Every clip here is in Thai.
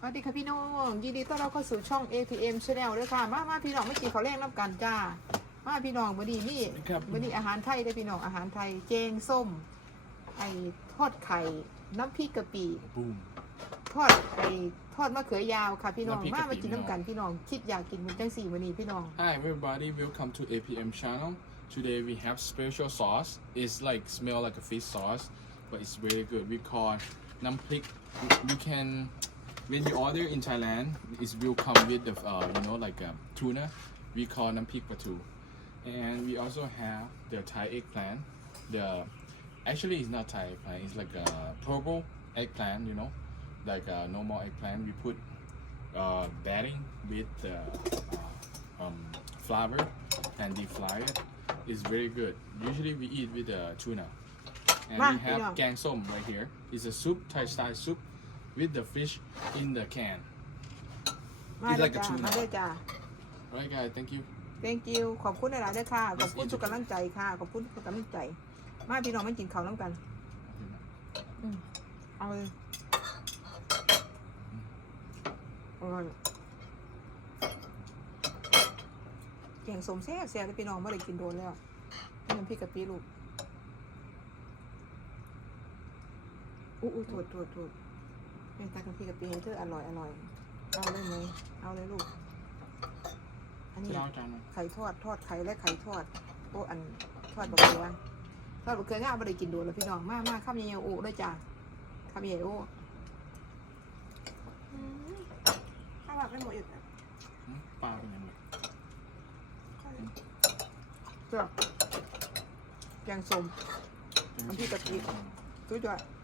สวัสดีค่ะพี่น้องยินดีต้อนรับเข้าสู่ช่อง APM Channel ด้วยค่ะ มามาพี่น้องไม่กินข้าวแรงน้ำกันจ้า มาพี่น้องวันนี้นี่ครับวันนี้อาหารไทยได้อพี่น้องอาหารไทยเจงส้ม ไอ้ทอดไข่น้ำพริกกะปิบูม ทอดไอ้ทอดมะเขือยาวค่ะพี่น้องน้ำพริกมากะปิ มากินน้ำกันพี่น้องคิดอยากกินเหมือนจังสี่วันนี้พี่น้อง Hi everybody, welcome to APM channel. Today we have special sauce. It's like smell like a fish sauce, but it's very good. We call namprik. You can when you order in Thailand, it will come with the uh, you know like a tuna. We call namprik patu. And we also have the Thai eggplant. The actually it's not Thai eggplant. It's like a purple eggplant. You know, like a normal eggplant. We put uh, batting with uh, uh, um, flour and deep fry it. It's very good. Usually we eat with uh, tuna. And we have yeah. gang som right here. It's a soup, Thai style soup with the fish in the can. มา It's เลย like a จ้า tuna. มาเลยจ้า Alright guys, thank you. thank you ขอบคุณหลายๆด้วยค่ะ ขอบคุณ Yes, ทุกกำลังใจค่ะ ขอบคุณทุกกำลังใจ มาพี่น้องมากินข้าวน้ำกันอืมเอาเลยอร่อยแกงสมแซ่บแซ่บเลยพี่น้องไม่ได้กินโดนแล้วนี่น้ำพริกกะปิลูกอู้อู้โทษโทษโท ษแม่ตักน้ำพริกกะปิให้เธออร่อยอร่อยเอาเลยไหมเอาเลยลูก อันนี้ Sit down, John. ไข่ทอดทอดไข่และไข่ทอดโอ้อันทอดบะเขือทอดบะเขือง่ายไม่ได้กินโดนแล้วพี่น้องมามาข้ามยังไงโอ้ด้วยจ้าข้ามยังไงโอ้อืมข้าวผัดไม่หมดอีก Hmm? Pa rin yan. เจ้าแกงส้ม Ang pika pi. สุดยอดสุด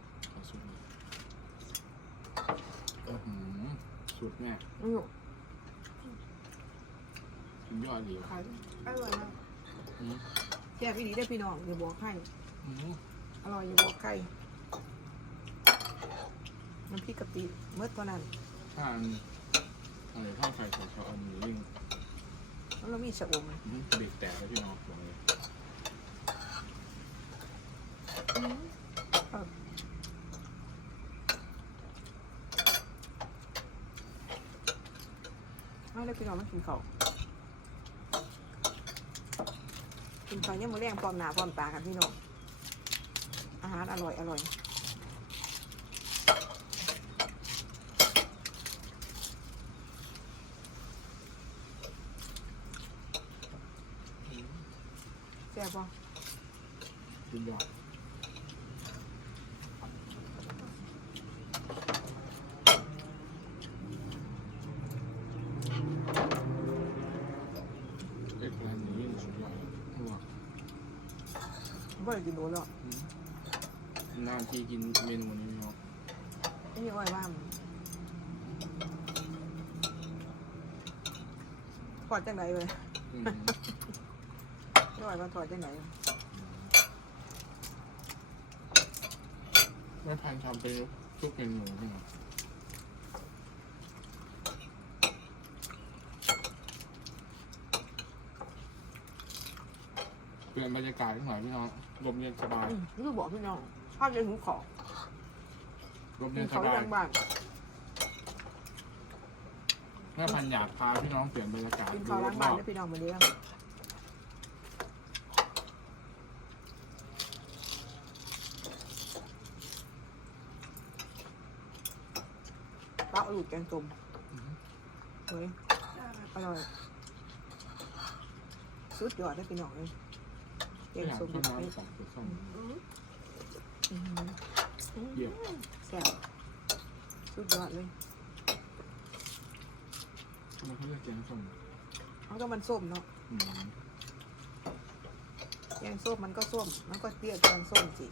อื้อหือสุดแม่อือสุดยอดเลยขายอร่อยมากอืมแซ่บอีหลีได้อพี่น้องอย่าบอกให้อืมอร่อยอย่าบอกใครน้ำพริกกะปิเมื่อตอนนั้นถ้าอันอะไรข้าวไข่ใส่เขาเอามือยิ่งแล้วเรามีชะอมอื้อเด็กแตกแล้วพี่น้องบอกเลย อืมครับ มาเลย พี่น้องมากินข้าวกินไปเนี่ยมือแรงปลอมหนาปลอมตากันพี่น้องอาหารอร่อยอร่อยแซ่บป่ะ สุดยอดเอ็กแพลนนี้ยิ่งสุดยอดเพราะว่า ไม่ได้กินโดนแล้วนานทีกินเมนูนี้พี่น้องไม่มีอะไรบ้างถอดจังไหนเลยอืมไม่ไหวมาถอดจังไหนแม่พันธุ์ทำไปทุกเมนูพี่น้อง เปลี่ยนบรรยากาศข้างหลังพี่น้องลมเย็นสบายอืมนี่คือบอกพี่น้องภาพเย็นหูขอลมกิเย็นนสเขาบายทางบ้านแม่พันธุ์อยากพาพี่น้องเปลี่ยนบรรยากาศกินดูเขารล้างอบ้านบได้พี่น้องมาเลี้ยงปลาอุดแกงส้มเฮ้ยอร่อยสุดยอดได้พี่น้องเลย แกๆงอยากส้มพี่น้องเผ็ดสองตัวส้มอืมเยี่ยมแซ่บสุดยอดเลยทำไมเขาเรียกแกงส้มเอาก็มันส้มเนาะอืมแกงส้มมันก็ส้มมันก็เปรี้ยวแกงส้มสิ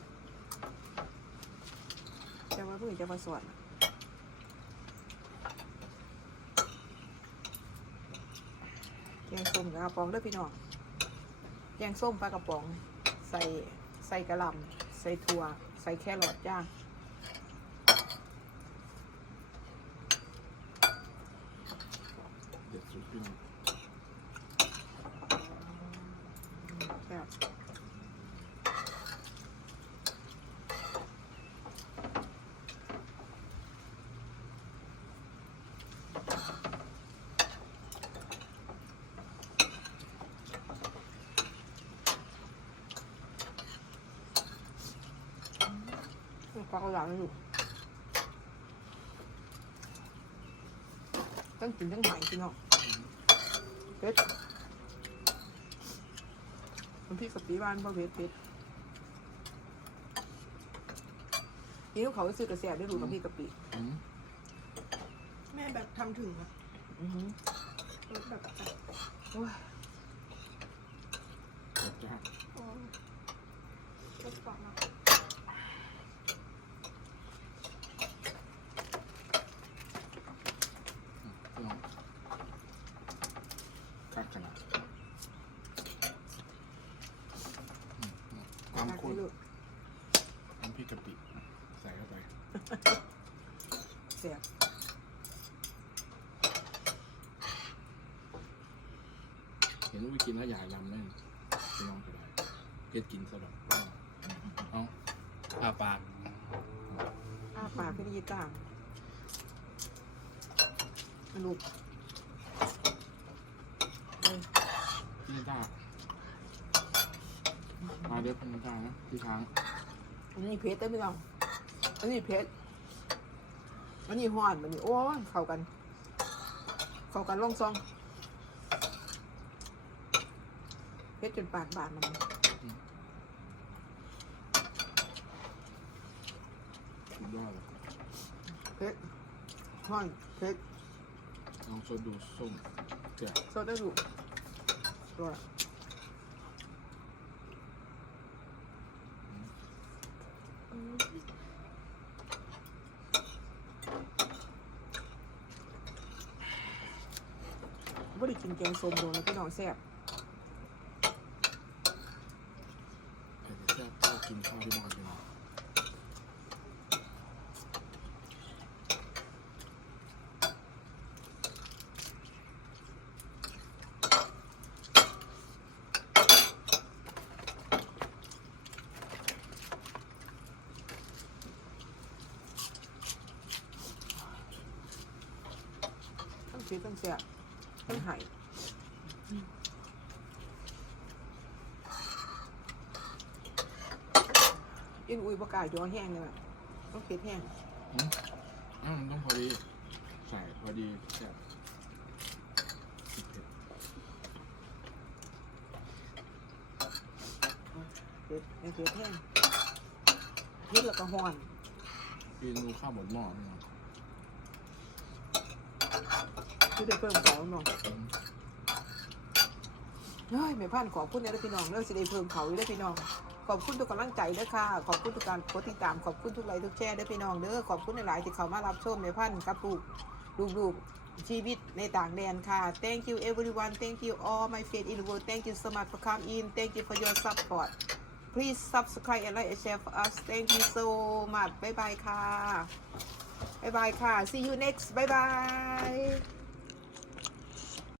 จะว่าเพื่อจะมาสอนอะแกงส้มกับกระป๋องเด้วยพี่น้องแก งส้มปลากระป๋อง ใส่ใส่กระหล่ำใส่ถั่ว ใส่แครอทย่างเด็ดสุดพี่น้อง แซ่บ ก็อยากให้ลูกต้องกินทั้งใหม่พี่น้องเพชรมันพี่กับปีบ้านบ่เพชรเพชรนี่ลูกเขาซื้อกระแสได้ดูกับพี่กับปีอืมแม่แบบทำถึงอะอือหือรสแบบจัดโอ้ย รสชาติ โอ้รสกรอบมาก พี่น้องกัดขนาดอืม ความอยากข้ให้นลูกน้ำพริกกะปิใส่เข้าไปเสียเห็นว่าไปกินแล้วอยากยำแน่นพี่น้องก็ได้เพชรกินสลับเอาอาปากอ้าปากพี่ยี่ต่างลูกเอ้ยพี่นิต้า มาเด้อพี่นิต้านะพี่ช้างอันนี้เพชรได้ไหมล่ะอันนี้เพชรอันนี้หอนมันนี่โอ้ยเข้ากัน เข้ากันล่องซองเพชรจนปากบานมันสุดยอดเลยเพชรหอนเพชรลองสดดูส้มเกลือสดได้ดูตัวไม่ได้ กินแกงส้มโดนแล้วพี่น้องแซ่บไอ้แซ่บข้าวกินข้าวที่บ้านพี่น้องทั้งเพชรทั้งแซ่บทั้งไห่ อินอุ้ยประกล้าศย้อแห้งเลยล่ะต้องเพชรแห้งอืมอ้าวมันต้องพอดี ใส่พอดีแซ่บเผ็ดเพชรในเพชรแห้งเพชรแล้วก็หอนกินดูข้าวหมดหม้อพี่น้องคือได้ เฮ้ยแม่พันธุ์ขอบคุณนะพี่น้องเรื่องสิได้เพิ่มเขาอยู่ได้พี่น้อง ขอบคุณทุกกำลังใจเด้อค่ะ ขอบคุณทุกการกดติดตาม ขอบคุณทุกไลค์ทุกแชร์เด้อพี่น้องเด้อ ขอบคุณหลายๆที่เขามารับชมแม่พันธุ์กับลูกลูกๆชีวิตในต่างแดนค่ะ Thank you everyone Thank you all my friends in the world Thank you so much for come in Thank you for your support Please subscribe and like and share for us Thank you so much บ๊ายบายค่ะบ๊ายบายค่ะ See you next บ๊ายบาย